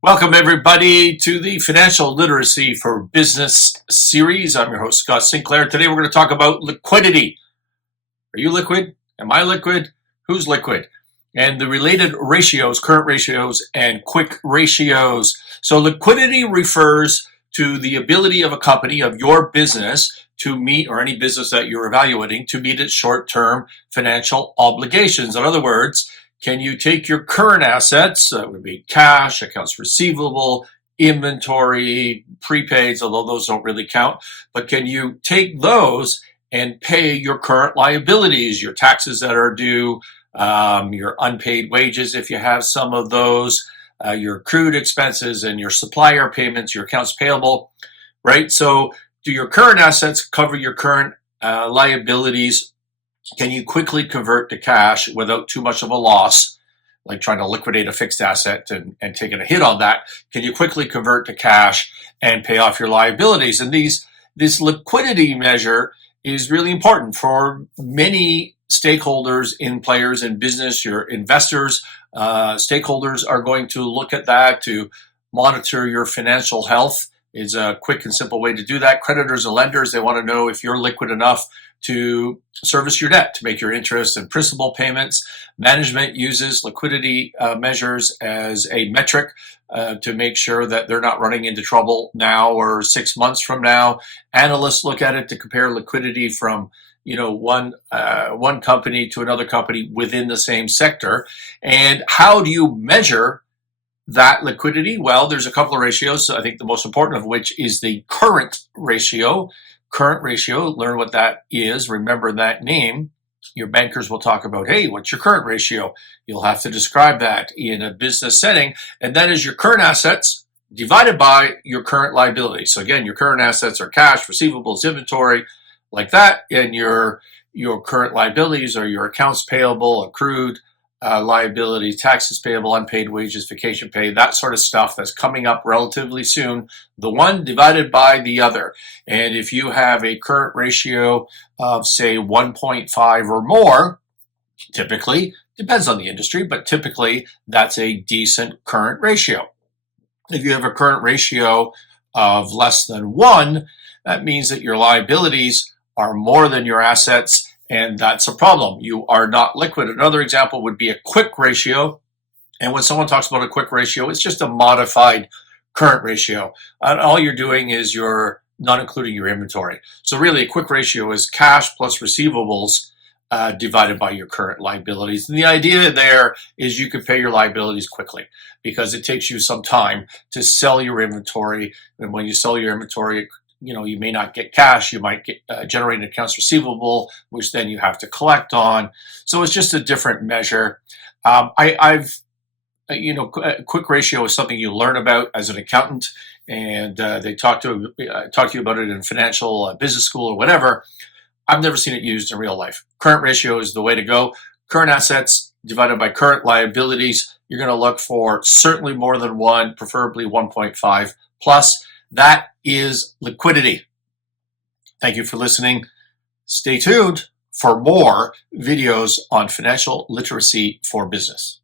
Welcome, everybody, to the Financial Literacy for Business series. I'm your host, Scott Sinclair. Today, we're going to talk about liquidity. Are you liquid? Am I liquid? Who's liquid? And the related ratios, current ratios, and quick ratios. So, liquidity refers to the ability of a company, of your business, to meet, or any business that you're evaluating, to meet its short-term financial obligations. In other words, can you take your current assets, that would be cash, accounts receivable, inventory, prepaids, although those don't really count, but can you take those and pay your current liabilities, your taxes that are due, your unpaid wages if you have some of those, your accrued expenses and your supplier payments, your accounts payable, right? So do your current assets cover your current liabilities? Can you quickly convert to cash without too much of a loss, like trying to liquidate a fixed asset and taking a hit on that? Can you quickly convert to cash and pay off your liabilities? And this liquidity measure is really important for many stakeholders in players in business. Your investors, stakeholders are going to look at that to monitor your financial health. Is a quick and simple way to do that. Creditors and lenders, they want to know if you're liquid enough to service your debt, to make your interest and principal payments. Management uses liquidity measures as a metric to make sure that they're not running into trouble now or 6 months from now. Analysts look at it to compare liquidity from one company to another company within the same sector. And how do you measure that liquidity? Well, there's a couple of ratios. I think the most important of which is the current ratio. Current ratio, learn what that is. Remember that name. Your bankers will talk about, hey, what's your current ratio? You'll have to describe that in a business setting. And that is your current assets divided by your current liabilities. So again, your current assets are cash, receivables, inventory, like that. And your current liabilities are your accounts payable, accrued, liabilities, taxes payable, unpaid wages, vacation pay, that sort of stuff that's coming up relatively soon, the one divided by the other. And if you have a current ratio of, say, 1.5 or more, typically, depends on the industry, but typically that's a decent current ratio. If you have a current ratio of less than 1, that means that your liabilities are more than your assets, and that's a problem. You are not liquid. Another example would be a quick ratio. And when someone talks about a quick ratio, it's just a modified current ratio. And all you're doing is you're not including your inventory. So really, a quick ratio is cash plus receivables divided by your current liabilities. And the idea there is you can pay your liabilities quickly because it takes you some time to sell your inventory. And when you sell your inventory, you may not get cash, you might get generate an accounts receivable, which then you have to collect on. So it's just a different measure. Quick ratio is something you learn about as an accountant, and they talk to you about it in financial business school or whatever. I've never seen it used in real life. Current ratio is the way to go. Current assets divided by current liabilities. You're going to look for certainly more than 1, preferably 1.5 plus. That is liquidity. Thank you for listening. Stay tuned for more videos on financial literacy for business.